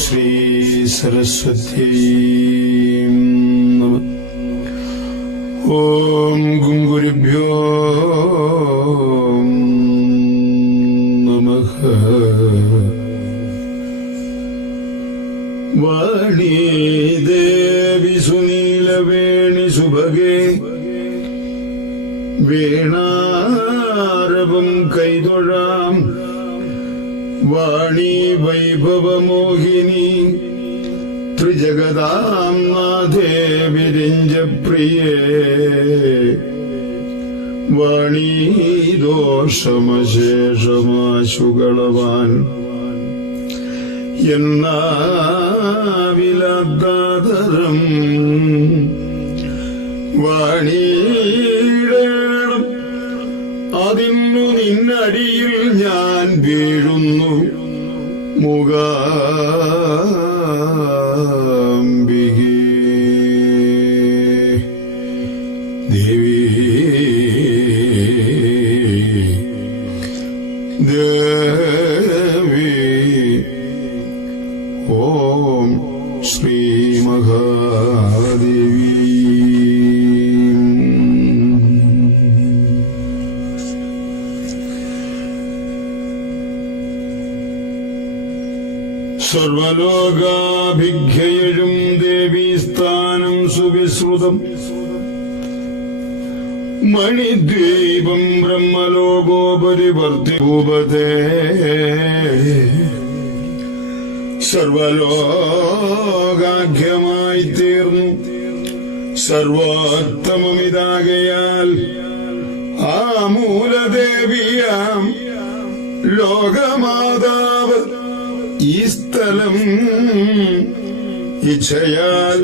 ശ്രീ സരസ്വത്യൈ നമഃ. ഓം ഗുരുഭ്യോ നമഃ. വാണീ ദേവി സുനീലവേണി സുഭഗേ വീണാരവം കൈതൊഴാം. വാണി വൈഭവമോഹിനി ത്രിജഗതാം നാഥേ വിരിഞ്ചപ്രിയേ. വാണി ദോഷമശേഷമാശുകളവാൻ എന്നാവിലാദരം. വാണിയുടെ അതിന്നു നിന്നടിയിൽ ഞാൻ വീഴുന്നു. മൂകാംബികേ ദേവി ദേവി. ഓം ശ്രീ മഹാദേവി. സർവലോകാഭിഖ്യയും ദേവീസ്ഥാനം സുവിശ്രുതം. മണിദ്വീപം ബ്രഹ്മലോകോപരിവർത്തിഭൂപതേ. സർവലോകാഖ്യമായി തീർന്നു സർവോത്തമമിതാകയാൽ ആ മൂലദേവിയാം ലോകമാതാവ് ഈ സ്ഥലം ഇച്ഛയാൽ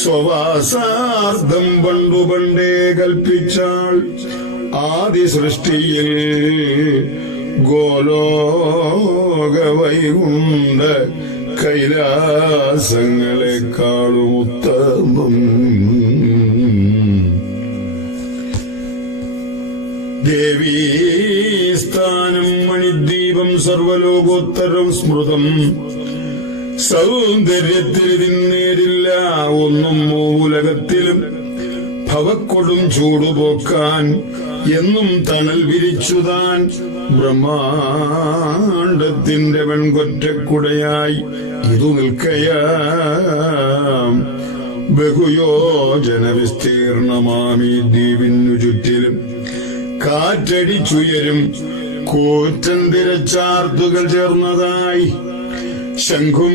സ്വവാസാർത്ഥം പണ്ടുപണ്ടേ കൽപ്പിച്ചാൾ. ആദി സൃഷ്ടിയിൽ ഗോലോകവൈകുണ്ഠ കൈലാസങ്ങളെക്കാളും ഉത്തമം ദേവീസ്ഥാനം. മണിദ്വീപം സർവലോകോത്തരം സ്മൃതം. സൗന്ദര്യത്തിൽ ഇതിന്നേരില്ല ഒന്നും മൂലകത്തിലും. ഭവക്കൊടും ചൂടുപോക്കാൻ എന്നും തണൽ വിരിച്ചുതാൻ. ബ്രഹ്മാണ്ടത്തിന്റെ വെൺകൊറ്റക്കുടയായി ഇതു നിൽക്കയാം. ബഹുയോജന വിസ്തീർണമാമി ദ്വീപിനു ചുറ്റിലും. കാറ്റടിച്ചുയരും കൂറ്റൻ തിരച്ചാർത്തുകൾ ചേർന്നതായി. ശംഖും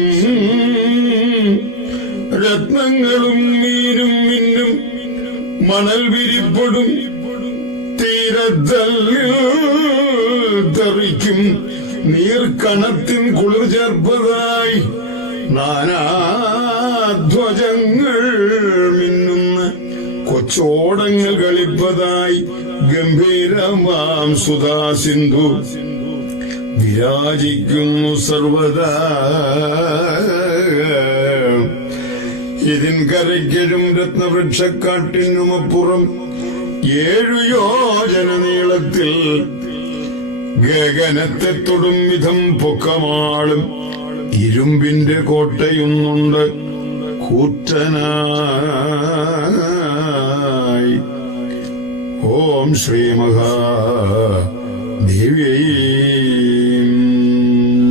രത്നങ്ങളും മീനും മിന്നും മണൽ വിരിപ്പൊടും തീരത്തറിക്കും നീർക്കണത്തിൻ കുളിർ ചേർപ്പതായി. നാനാധ്വജങ്ങൾ മിന്നുന്ന കൊച്ചോടങ്ങൾ കളിപ്പതായി. ഗംഭീരമാം സുധാസിന്ധു വിരാജിക്കുന്നു സർവദാ. ഇതിൻ കരയ്ക്കഴും രത്നവൃക്ഷക്കാട്ടിനുമപ്പുറം 7 യോജന നീളത്തിൽ ഗഗനത്തെ തൊടും വിധം പൊക്കമാളും ഇരുമ്പിന്റെ കോട്ടയുന്നുണ്ട് കൂറ്റനായി. ഓം ശ്രീ മഹാദേവ്യൈ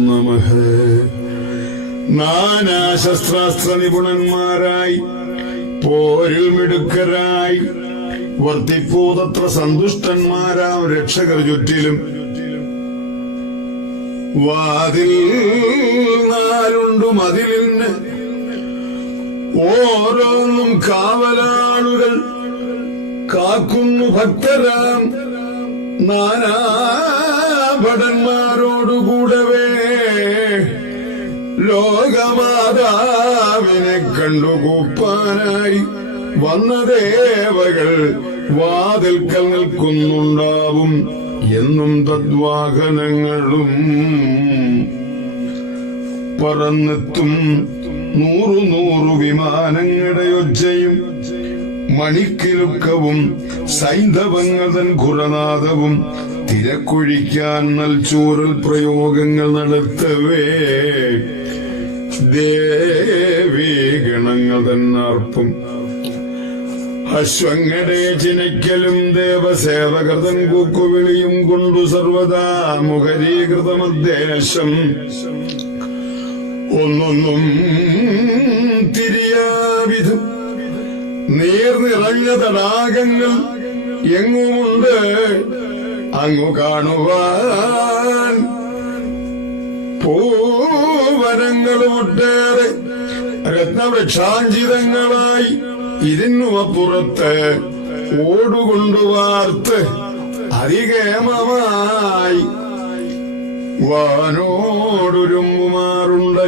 നമഃ. നാനാശസ്ത്രാസ്ത്ര നിപുണന്മാരായി പോരിൽ മിടുക്കരായി വർത്തിപ്പോതത്ര സന്തുഷ്ടന്മാരാം രക്ഷകർ ചുറ്റിലും. വാതിൽ 4 മതിലിന് ഓരോന്നും കാവലാളുകൾ കാക്കുന്നു ഭക്തരാം. നാനാഭടന്മാരോടുകൂടവേ ലോകമാതാവിനെ കണ്ടുകൂപ്പാനായി വന്ന ദേവകൾ വാതിൽക്കൽ നിൽക്കുന്നുണ്ടാവും. എന്നും തദ്വാഹനങ്ങളും പറന്നെത്തും 100 വിമാനങ്ങളുടെ ഒച്ചയും മണിക്കിലുക്കവും സൈന്ധവങ്ങതൻ ഖുരനാദവും തിരക്കൊഴിക്കാൻ നൽചൂറൽ പ്രയോഗങ്ങൾ നടത്തവേ ദേവീ ഗണങ്ങൾ തന്നാർപ്പും അശ്വങ്ങളുടെ ചിനയ്ക്കലും ദേവസേവകൃതൻ കൂക്കുവിളിയും കൊണ്ടു സർവദാ മുഖരീകൃതമദ്ദേശം ഒന്നൊന്നും തിരിയാവിധം നീർനിറഞ്ഞ തടാകങ്ങൾ എങ്ങുമുണ്ട് അങ്ങു കാണുവാൻ പൂവനങ്ങളും ഒട്ടേറെ രത്നവൃക്ഷാഞ്ചിതങ്ങളായി ഇതിനുമപ്പുറത്ത് ഓടുകൊണ്ടുവാർത്ത് അതികേമമായി വാനോടുരുമ്പുമാറുണ്ട്.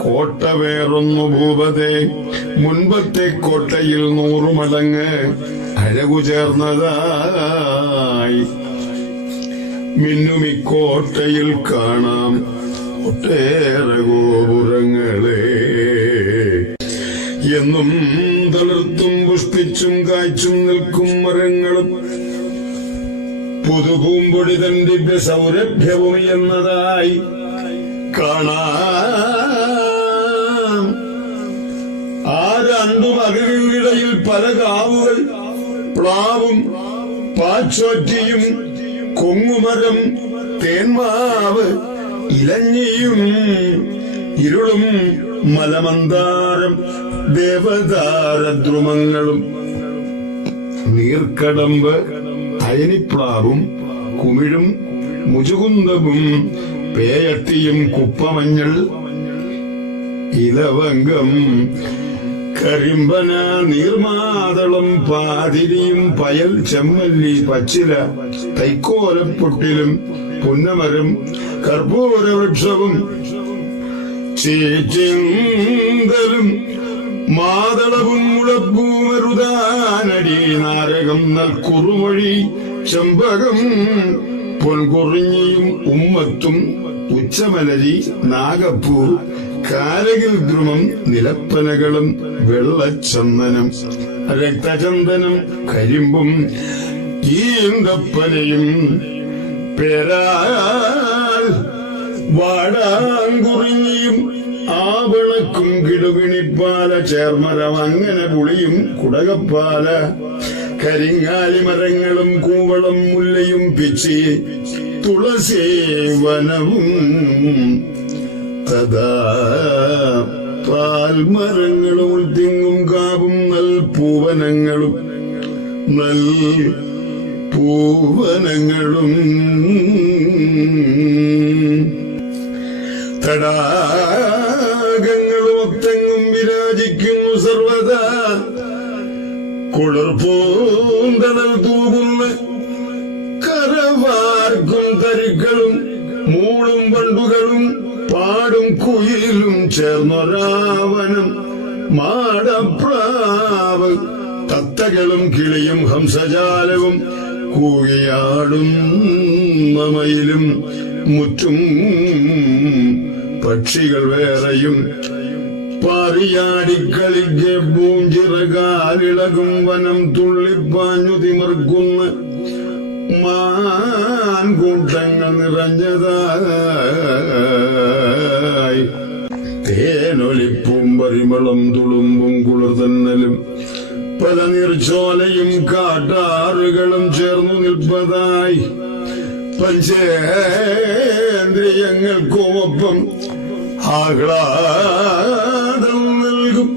കോട്ട വേറൊന്നു ഭൂപതേ, മുൻപത്തെ കോട്ടയിൽ 100 മടങ്ങ് അഴകു ചേർന്നതായി. മിന്നുമിക്കോട്ടയിൽ കാണാം ഒട്ടേറെ ഗോപുരങ്ങളെ. എന്നും തളിർത്തും പുഷ്പിച്ചും കായ്ച്ചും നിൽക്കും മരങ്ങളും പുതുപൂമ്പൊടി തൻ ദിവ്യ സൗരഭ്യവും എന്നതായി കാണാം. ആ 2 മകൾക്കിടയിൽ പല കാവുകൾ, പ്ലാവും പാച്ചോറ്റിയും കൊങ്ങുമരം തേന്മാവ് ഇലഞ്ഞിയും ഇരുളും മലമന്ദാരം ദേവദാരദ്രുമങ്ങളും നീർക്കടമ്പ് അയനിപ്ലാവും കുമിഴും മുചുകുന്ദവും പേയത്തിയും കുപ്പമഞ്ഞൾ ഇലവങ്കം കരിമ്പന നീർമാതളം പാതിരിയും പയൽ ചെമ്മല്ലി പച്ചില തൈക്കോലപ്പൊട്ടിലും പുന്നമരം കർപ്പൂരവൃക്ഷവും ചേച്ചിന്തലും മാതളവും മുളപ്പൂമരുതാനടി നാരകം നൽകുറുമൊഴി ചെമ്പകം പൊൻകുറിഞ്ഞിയും ഉമ്മത്തും ഉച്ചമലരി നാഗപ്പൂ കാരകിൽ ദ്രുമം നിലപ്പനകളും വെള്ളച്ചന്ദനം രക്തചന്ദനം കരിമ്പും ഈന്തപ്പനയും പേരാൽ വാടാങ്കുറിഞ്ഞിയും ആവണക്കും കിടുകിണിപ്പാല ചേർമരം അങ്ങനെ പുളിയും കുടകപ്പാല കരിങ്ങാലി മരങ്ങളും കൂവളം മുല്ലയും പിച്ചി തുളസി വനവും തഥാ പാൽമരങ്ങളും ഉൾത്തിങ്ങും കാവും നൽപൂവനങ്ങളും തടാകങ്ങളും ഒത്തെങ്ങും വിരാജിക്കുന്നു സർവദാ. കുളിർപ്പൂന്തണൽ തൂകുന്ന കരവാർക്കും തരുക്കളും മൂളും വണ്ടുകളും പാടും കുയിലും ചേർന്നൊരാവനം മാടപ്രാവ് തത്തകളും കിളിയും ഹംസജാലവും കൂകിയാടും മയിലും മുറ്റും പക്ഷികൾ വേറെയും പാറിയാടിക്കളിക്ക് പൂഞ്ചിറകാലിളകും വനം തുള്ളിപ്പാഞ്ഞു തിമർക്കുന്ന മാൻകൂട്ടങ്ങൾ നിറഞ്ഞതായി. തേനൊലിപ്പും പരിമളം തുളുമ്പും കുളിർതന്നലും പല നീർച്ചോലയും കാട്ടാറുകളും ചേർന്നു നിൽപ്പതായി. പഞ്ചേന്ദ്രിയങ്ങൾക്കുമൊപ്പം ആഹ്ലാദം നൽകും.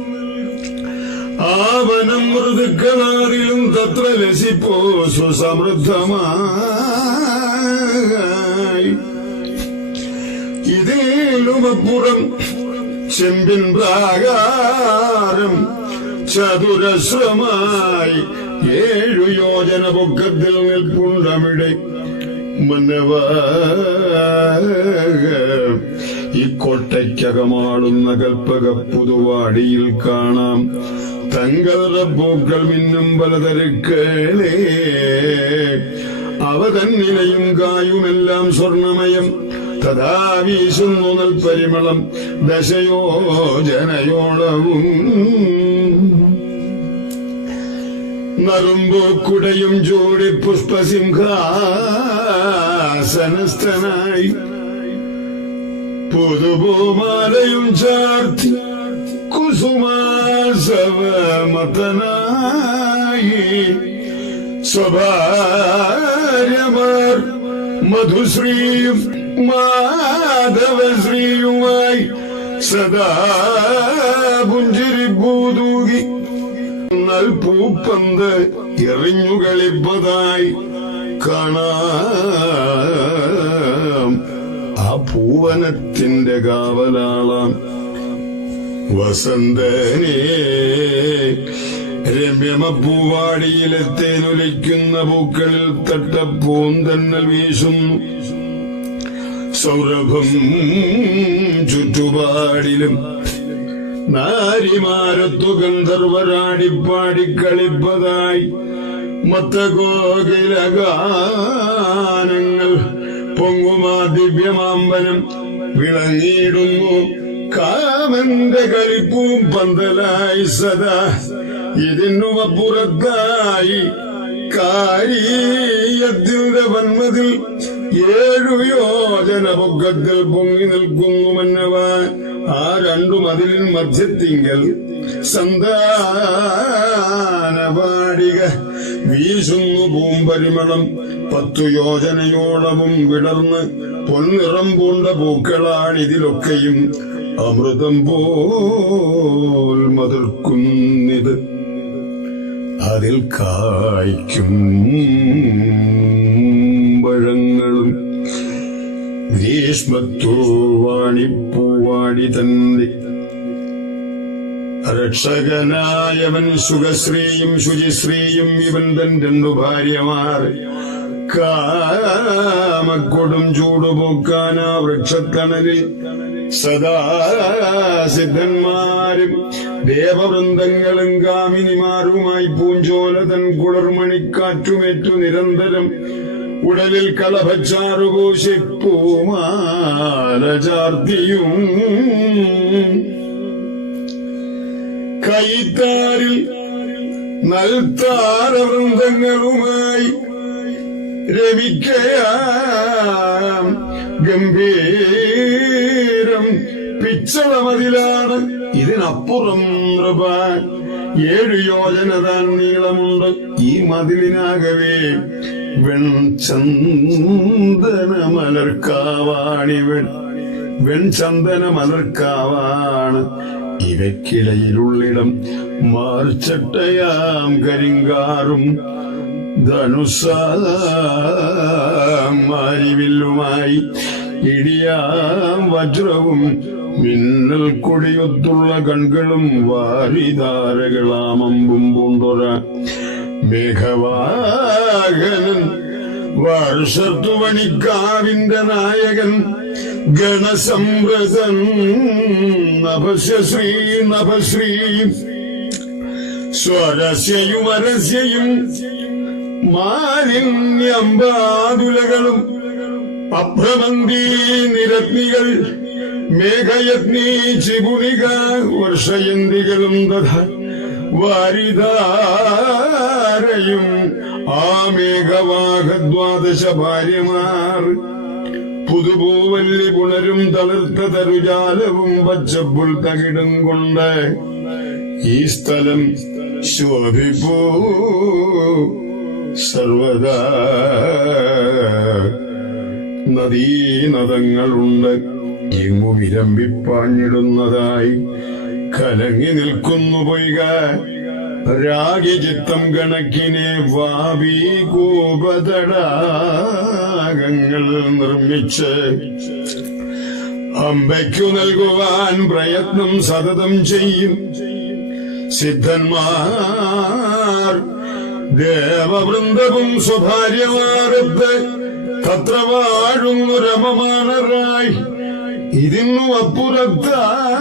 ആവനം മൃദുക്കളാറിലും തത്ര ലസിപ്പോ സുസമൃദ്ധമായി. ഇതിലുമപ്പുറം ചെമ്പിൻ പ്രാകാരം ചതുരശ്രമായി 7 യോജന പൊക്കത്തിൽ നിൽപ്പുണ്ടമിടെ മന്നവ. ഈ കോട്ടയ്ക്കകമാടുന്ന കൽപ്പക പുതുവാടിയിൽ കാണാം തങ്ങളുടെ പൂക്കൾ മിന്നും പലതരക്കളേ. അവ തന്നിലയും കായുമെല്ലാം സ്വർണമയം. തഥാ വീശുന്നു നൽപരിമളം ദശയോജനയോളവും. നറുമ്പൂക്കുടയും ചൂടി പുഷ്പസിംഹാസനസ്ഥനായി. 7 പുതുപൂമാലയും ചാർത്തി കുസുമാസവമതനായി സ്വഭാര്യമാർ മധുശ്രീയും മാധവശ്രീയുമായി സദാ പുഞ്ചിരിപ്പൂതൂകി പൂപ്പന്ത് എറിഞ്ഞു കളിപ്പതായി കാണാം. ആ പൂവനത്തിന്റെ കാവലാളാം വസന്തനേ. രമ്യമപ്പൂവാടിയിലെത്തേനൊലിക്കുന്ന പൂക്കളിൽ തട്ടപ്പൂന്തന്നൽ വീശുന്നു. സൗരഭം ചുറ്റുപാടിലും നാരിമാരത്തു ഗന്ധർവരാടിപ്പാടിക്കളിപ്പതായി മത്തകോകിലഗാനങ്ങൾ പൊങ്ങുമാ ദിവ്യമാമ്പനം വിളങ്ങിയിടുന്നു. കാമന്റെ കളിപ്പൂം പന്തലായി സദാ ഇതിനുമപ്പുറത്തായി കാരീയത്തിന്റെ വന്മതിൽ 7 യോജന പൊക്കത്തിൽ പൊങ്ങി നിൽക്കുന്നുമെന്നവാൻ. ആ 2 മതിലിൻ മധ്യത്തിങ്കൽ സന്താനപാടിക വീശുന്നു പൂമ്പരിമളം. 10 യോജനയോളവും വിടർന്ന് പൊൻനിറം പൂണ്ട പൂക്കളാണിതിലൊക്കെയും അമൃതം പോൽ മതിർക്കുന്നിത്. അതിൽ കായ്ക്കും പഴങ്ങളും ഗ്രീഷ്മത്തൂവാണിപ്പൂവാടി തന്റെ രക്ഷകനായവൻ സുഖശ്രീയും ശുചിശ്രീയും ഇവൻ തൻ 2 ഭാര്യമാർ. കാമക്കൊടും ചൂടുപോക്കാനാ വൃക്ഷത്തണലിൽ സദാ സിദ്ധന്മാരും ദേവവൃന്ദങ്ങളും കാമിനിമാരുമായി പൂഞ്ചോല തൻ കുളിർമണിക്കാറ്റുമേറ്റു നിരന്തരം ഉടലിൽ കളഭച്ചാറുപൂശി പൂമാല ചാർത്തിയും കൈത്താരിൽ നൽത്താരവൃന്ദങ്ങളുമായി രമിക്കയാം. ഗംഭീരം പിച്ചളമതിലാണ്. ഇതിനപ്പുറം നൃപ 7 യോജന താൻ നീളമുണ്ട്. ഈ മതിലിനാകവേ വെൺചന്ദന മലർക്കാവാണ്. ഇവയ്ക്കിടയിലുള്ളിടം മാർച്ചട്ടയാം കരിങ്കാറും ധനുസാരിവില്ലുമായി ഇടിയാം വജ്രവും മിന്നൽ കൊടിയൊത്തുള്ള കൺകളും വാരിധാരകളാമമ്പും പൂണ്ടൊര മേഘവാഹനൻ വർഷത്തുവണിക്കാവിന്റെ നായകൻ ഗണസംവൃതൻ നഭശ്രീ സ്വരസ്യയും അരസ്യയും മാലിന്യമ്പാതുലകളും അഭ്രമന്തി നിരത്നികൾ മേഘയത്നി ചിപുണിക വർഷയന്തികളും തഥാ വാരിധാരയും ആ മേഘവാഹദ്വാദശ ഭാര്യമാർ. പുതുപൂവല്ലി പുണരും തളിർത്ത തരുജാലവും പച്ചപ്പുൽ തകിടും കൊണ്ട് ഈ സ്ഥലം ശോഭിപ്പൂ സർവദാ. നദീനദങ്ങളുണ്ട് എങ്ങു വിരമ്പിപ്പാഞ്ഞിടുന്നതായി കലങ്ങി നിൽക്കുന്നു പൊയ്ക. രാഗിചിത്തം കണക്കിനെ വാപീകൂപതടാകങ്ങൾ നിർമ്മിച്ച് അമ്പയ്ക്കു നൽകുവാൻ പ്രയത്നം സതതം ചെയ്യും സിദ്ധന്മാർ. ദേവവൃന്ദവും സ്വഭാര്യമാരത്ത് തത്ര വാഴുന്നു രമമാണരായി. ഇതിന്നു അപ്പുറത്തായി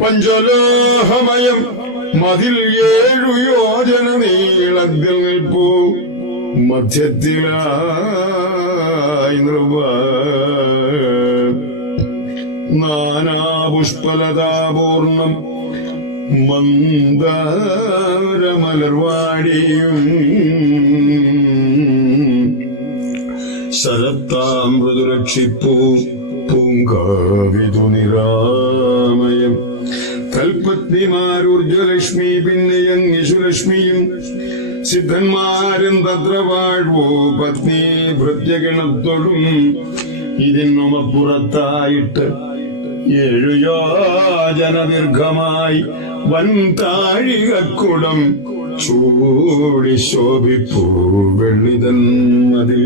പഞ്ചലോഹമയം മതിൽ 7 യോജന നീളത്തിൽ നിൽപ്പൂ. മധ്യത്തിലായി നൃപ നാനാപുഷ്പലതാപൂർണം മന്ദാരമലർവാടിയും ശരത്താമൃദുരക്ഷിപ്പൂ പൂങ്കാവിതു നിരാമയം കൽപത്നിമാരൂർജ്ജലക്ഷ്മി പിന്നെയങ്ങിശുലക്ഷ്മിയും സിദ്ധന്മാരും തത്ര വാഴ്വോ പത്നി ഭൃത്യഗണത്തോടും ഇതിനുമപ്പുറത്തായിട്ട് 7 യോജന ദീർഘമായി വൻ താഴികക്കുടം ചൂടി ശോഭിപ്പൂ വെള്ളിതൻ മതിൽ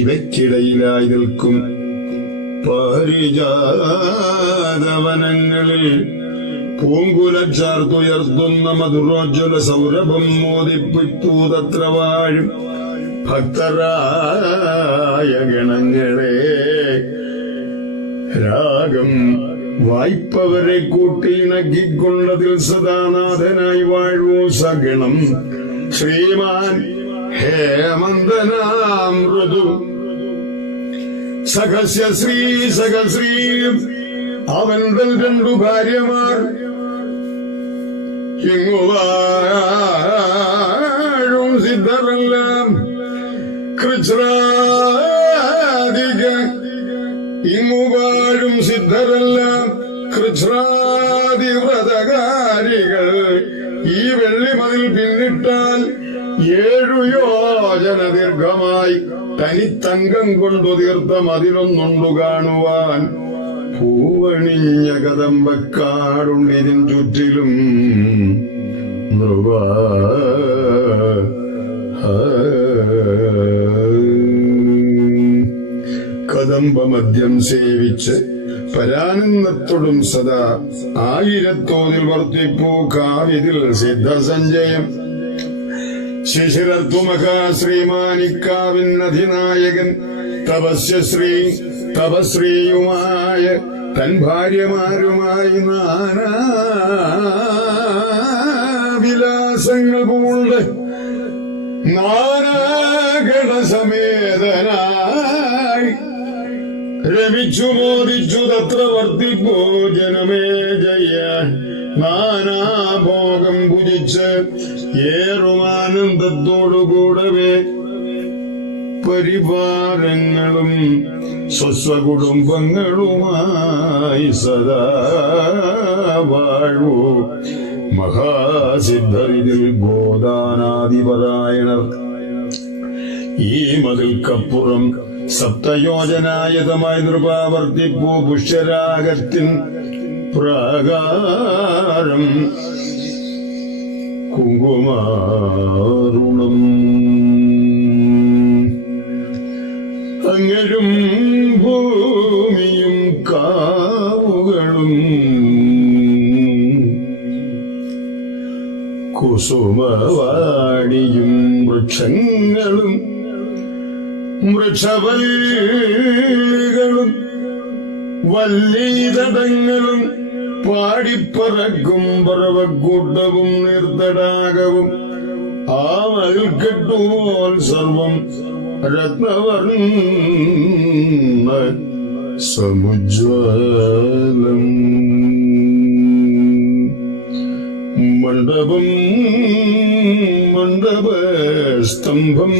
ഇവയ്ക്കിടയിലായി നിൽക്കും പാരിജാതവനങ്ങളിൽ പൂങ്കുലച്ചാർത്തുയർത്തുന്ന മധുരോജ്വല സൗരഭം മോദിപ്പിപ്പൂതത്ര വാഴും ഭക്തരായ ഗണങ്ങളെ രാഗം വായ്പവരെ കൂട്ടിയിണക്കിക്കൊണ്ടതിൽ സദാനാഥനായി വാഴൂ സഗണം ശ്രീമാൻ ഹേമന്തനാം ഋതു സഹസ്രീ അവന്റെ 2 ഭാര്യമാർ ഇങ്ങുവാഴും സിദ്ധരെല്ലാം കൃച്ഛ്രാദിക ഇങ്ങുവാഴും സിദ്ധരെല്ലാം കൃച്ഛ്രാദിവ്രതകാരികൾ ഈ വെള്ളിമതിൽ പിന്നിട്ടാൽ 7 യോജന ദീർഘമായി തനിത്തങ്കം കൊണ്ടു തീർത്ത മതിലൊന്നുണ്ടു കാണുവാൻ പൂവണിഞ്ഞ കദംബക്കാടുണ്ടിതിൻ ചുറ്റിലും കദംബമദ്യം സേവിച്ച് പരാനന്ദത്തോടും സദാ 1000 തോതിൽ വർത്തിപ്പൂ കാവിതിൽ സിദ്ധസഞ്ജയം ശിശിരത്വമഹാ ശ്രീമാനിക്കാവിന്നധിനായകൻ തപശ്രീയുമായ തൻ ഭാര്യമാരുമായി നാനാവിലാസങ്ങൾ പൂണ്ട് നാനാഗണസമേതനായി രമിച്ചു മോദിച്ചു തത്ര വർത്തിപ്പോ ജനമേ ജയ നാനാഭോഗം ഭുജിച്ച് ഏറുമാനന്ദത്തോടുകൂടവേ പരിവാരങ്ങളും സ്വസ്വകുടുംബങ്ങളുമായി സദാ വാഴൂ മഹാസിദ്ധരിതിൽ ഗോദാനാധിപരായണർ ഈ മതിൽക്കപ്പുറം സപ്തയോജനായതമായി നൃപാവർത്തിപ്പൂ പുഷ്യരാഗത്തിൻ പ്രാകാരം കുങ്കുമാരുണം അങ്ങരും ഭൂമിയും കാവുകളും കുസുമവാടിയും വൃക്ഷങ്ങളും വൃക്ഷവല്ലികളും വല്ലീതടങ്ങളും പാടിപ്പറക്കും പറവക്കൂട്ടവും നീർത്തടാകവും ആമൽ കെട്ടുപോൽ സർവം രത്നവർണ്ണ സമുജ്വലം മണ്ഡപം മണ്ഡപസ്തംഭം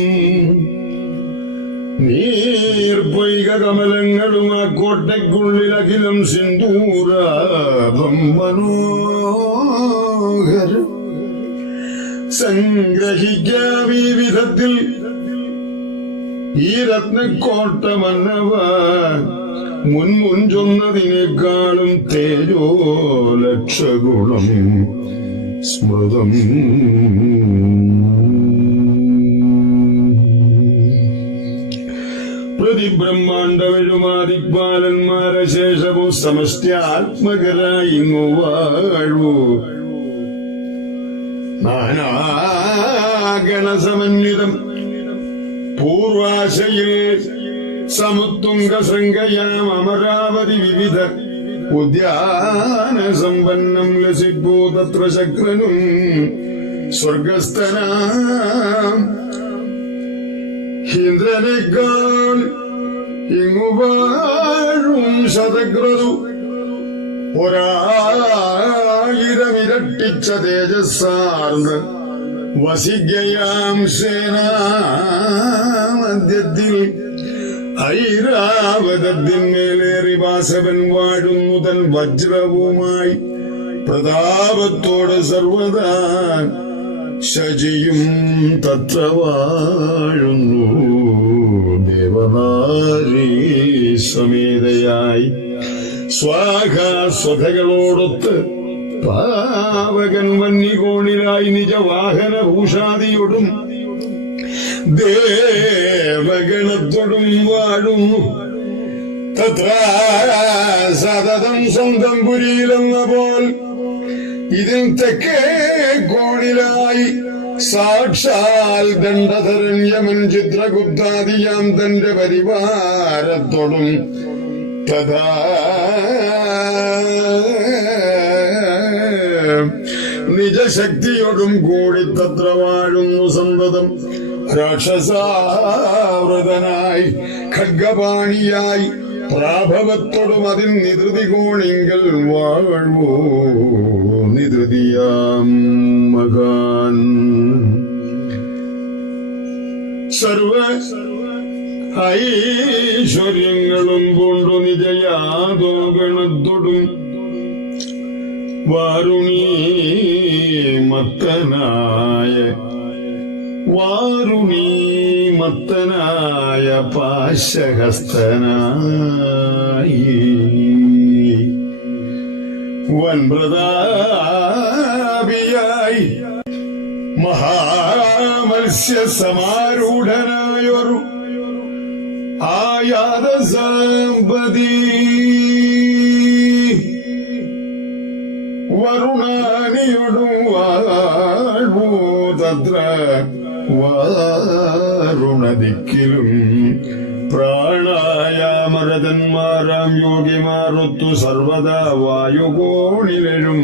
നീർപ്പൊയ്ക കമലങ്ങളും ആ കോട്ടയ്ക്കുള്ളിൽ അഖിലം സിന്ദൂരാഭം മനോഹര സംഗ്രഹിക്കാവീ വിധത്തിൽ ഈ രത്നക്കോട്ട മന്നവ മുൻ ചൊന്നതിനേക്കാളും തേജോ ലക്ഷഗുണം സ്മൃതം പ്രതിബ്രഹ്മാണ്ടവഴുമാതിക്പാലന്മാരെ ശേഷവും സമഷ്ട്യാത്മകരായി വാഴൂ നാനാഗണസമന്വിതം പൂർവാശയിൽ സമുത്തുംഗ ശൃംഗയാം അമരാവതി വിവിധ ഉദ്യാന സമ്പന്നം ലസിപ്പൂ തത്ര ശക്രനും സ്വർഗസ്ഥനാം ഇന്ദ്രനേക്കാൾ ഇങ്ങുവാഴും ശതഗ്രതു 1000 ഇരട്ടിച്ച തേജസ്സാർന്ന് വസികയാം സേനാ മധ്യത്തിൽ ഐരാവതത്തിന്മേലേറി വാസവൻ വാഴുന്നു തൻ വജ്രവുമായി പ്രതാപത്തോട് സർവദാ ശചിയും തത്ര വാഴുന്നു ദേവനാരീ സമേതയായി സ്വാഹാസ്വധകളോടൊത്ത് പാവകൻ വന്യകോണിലായി നിജവാഹന ഭൂഷാദിയോടും ദേവഗണത്തോടും വാഴുന്നു തത്ര സതതം സ്വന്തം പുരിയിലെന്ന പോൽ ഇതിൽ തെക്കേ കോണിലായി സാക്ഷാൽ ദണ്ഡധരൻ യമൻ ചിത്രഗുപ്താദിയാം തന്റെ പരിവാരത്തോടും തഥാ നിജശക്തിയോടും കൂടി തത്ര വാഴുന്നു സന്തതം രാക്ഷസാവൃതനായി ഖഡ്ഗപാണിയായി പ്രാഭവത്തോടും അതിൽ നിധൃതി കോണിങ്കൽ വാഴ്വോ നിധൃതിയാം മകാൻ സർവ ഐശ്വര്യങ്ങളും പൂണ്ടു നിജയാതോ ഗണത്തോടും വാരുണീമത്തനായ പാശഹസ്തനായി വൻപ്രതാപിയായി മഹാമത്സ്യ സമാരൂഢനായൊരു ആയാത സമ്പതി വരുണാനിയൊടും വാഴ്വൂ തത്ര വാരുണദിക്കിലും പ്രാണായാമരതന്മാരാം യോഗിമാരൊത്തു സർവദാ വായുകോണിലും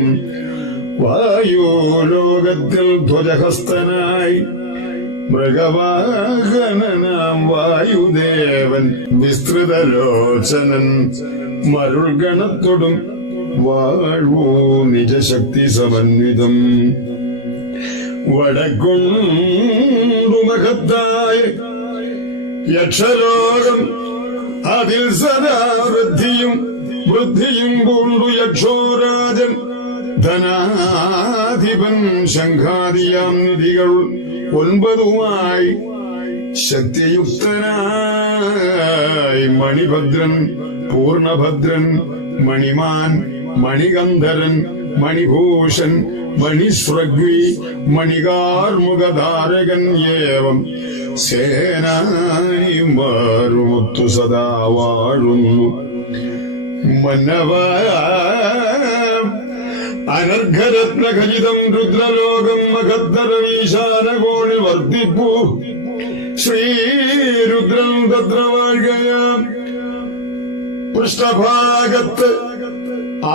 വായുലോകത്തിൽ ധ്വജഹസ്തനായി മൃഗവാഹനനാം വായുദേവൻ വിസ്തൃതലോചനൻ മരുൾഗണത്തോടും വാഴ്വോ നിജശക്തി സമന്വിതം വടക്കൊണ്ടു മഹത്തായ യക്ഷലോകം അതിൽ സദാ വൃദ്ധിയും പൂണ്ടു യക്ഷോരാജൻ ധനാധിപൻ ശംഖാദിയാം നിധികൾ 9 ശക്തിയുക്തനായി മണിഭദ്രൻ പൂർണഭദ്രൻ മണിമാൻ മണികന്ധരൻ മണിഭൂഷൺ മണിസ്രഗ്വി മണികാർമുഖധാരകൻ ഏവം സേനാനിമാരുമൊത്തു സദാ വാഴുന്നു മന്നവ അനർഘരത്നഖചിതം രുദ്രലോകം മഖദ്ധരമീശാനകോണിൽ വർദ്ധിപ്പൂ ശ്രീരുദ്രൻ തത്ര വാഴുകയാം പൃഷ്ഠഭാഗത്ത്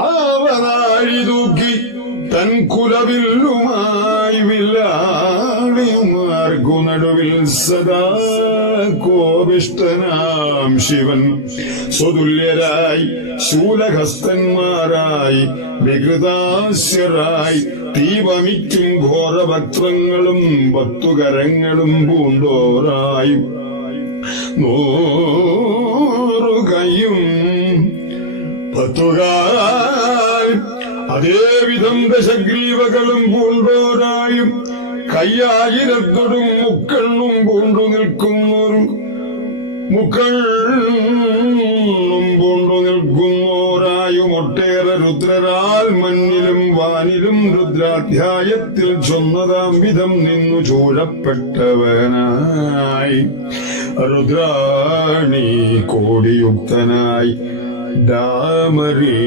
ആവനാഴി തൂക്കി തൻ കുലവില്ലുമായി വില്ലാളിമാർക്കു നടുവിൽ സദാ കോപിഷ്ടനാം ശിവൻ സ്വതുല്യരായി ശൂലഹസ്തന്മാരായി വികൃതാസ്യരായി തീവമിക്കും ഘോരഭക്ത്രങ്ങളും 10 കരങ്ങളും പൂണ്ടോരായി 100 കൈയും 10 കാൽ അതേവിധം ദശഗ്രീവകളും പൂണ്ടോരായും കയ്യായിരത്തോടും മുക്കണ്ണും പൂണ്ടു നിൽക്കുന്നോരും നിൽക്കുന്നോരായും ഒട്ടേറെ രുദ്രരാൽ മഞ്ഞിലും വാനിലും രുദ്രാധ്യായത്തിൽ ചൊന്നതാം വിധം നിന്നു ചൂഴപ്പെട്ടവനായി രുദ്രാണി കോടിയുക്തനായി ഡാമരീ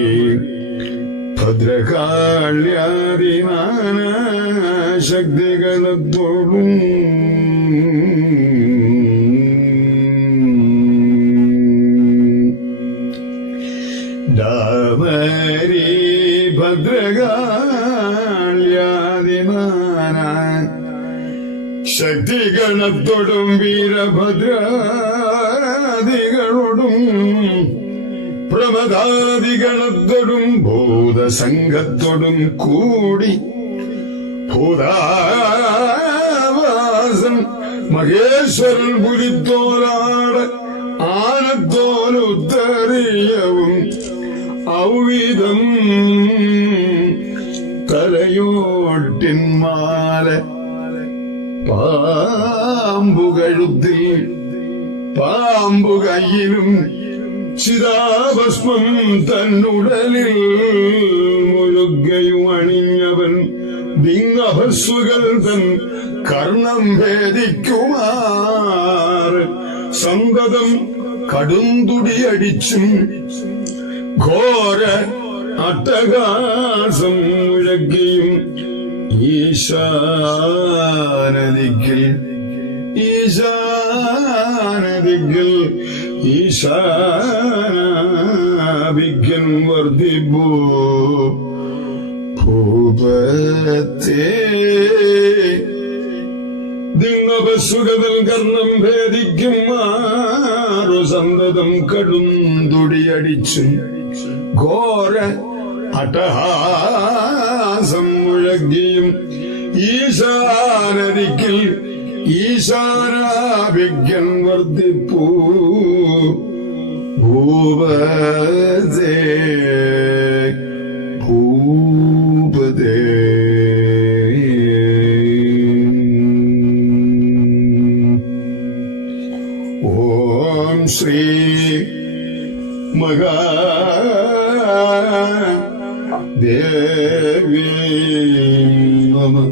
ഭദ്രകാള്യാദിനാശക്തികളത്തോടും ഡാമരീ ഭദ്രകാള്യാദിനാന ശക്തിഗണത്തോടും വീരഭദ്രാദികളോടും പ്രമദാദിഗണത്തോടും ഭൂതസംഘത്തോടും കൂടി ഭൂതാവാസൻ മഹേശ്വരൻ പുലിത്തോരാട് ആന കഴിയവും ഔവിധം തലയോട്ടിന്മാല പാമ്പുകഴുത്തിൽ പാമ്പു കയ്യിലും ചിതാഭസ്മം തന്നുടലിൽ മുഴുകയും അണിഞ്ഞവൻ ദിങ്ങഭസ്സുകൾ തൻ കർണം ഭേദിക്കുമാർ സന്തതം കടുംതുടിയടിച്ചും ഘോര അട്ടഹാസം മുഴക്കിയും ഈശാനദിക്കിൽ ഈശാനാഭിജ്ഞൻ വർദ്ധിപ്പോ ഭൂപത്തെ ദിങ്ങപസുകതൽ കർണം ഭേദിക്കും മാറു സന്തതം കടുംതുടിയടിച്ചും ഘോര അട്ടഹാസം മുഴകിയും ഈശാനദിക്കിൽ ഈശാനാഭിജ്ഞൻ വർദ്ധിപ്പൂ ഭൂപതേ ഭൂപതേ. ഓം ശ്രീ മഹാദേവി നമഃ.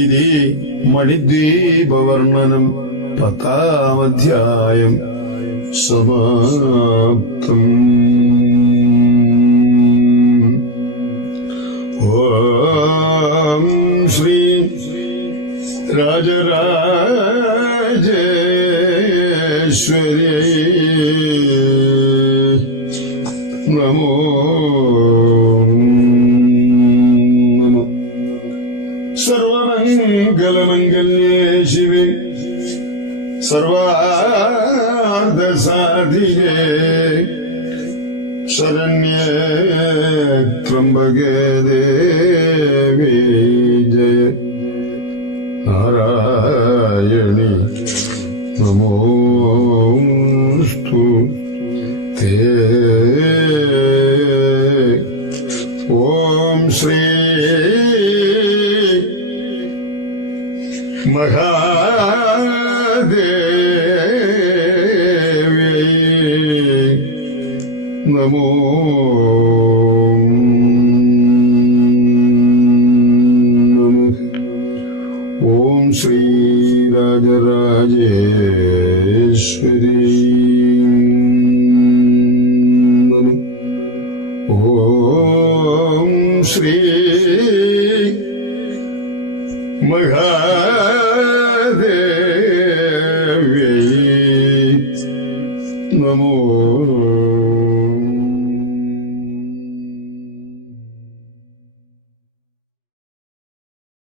ഇതി മണിദ്വീപവർണ്ണനം 10-ാം അധ്യായം സമാപ്തം. ഓം ശ്രീ രാജരാജേശ്വരി നമോ നമഃ. സർവമംഗലമംഗല്യേ ശിവേ സർവാർദ്ധസാധികേ ശരണ്യേ ത്ര്യംബകേ ദേവി ജയ നാരായണി നമോസ്തു തേ. ഓം ശ്രീ മഹാദേവി നമോ നമഃ. ഓം ശ്രീ രാജരാജേശ്വരി നമഃ. ഓം ശ്രീ മഹാദേവി നമോ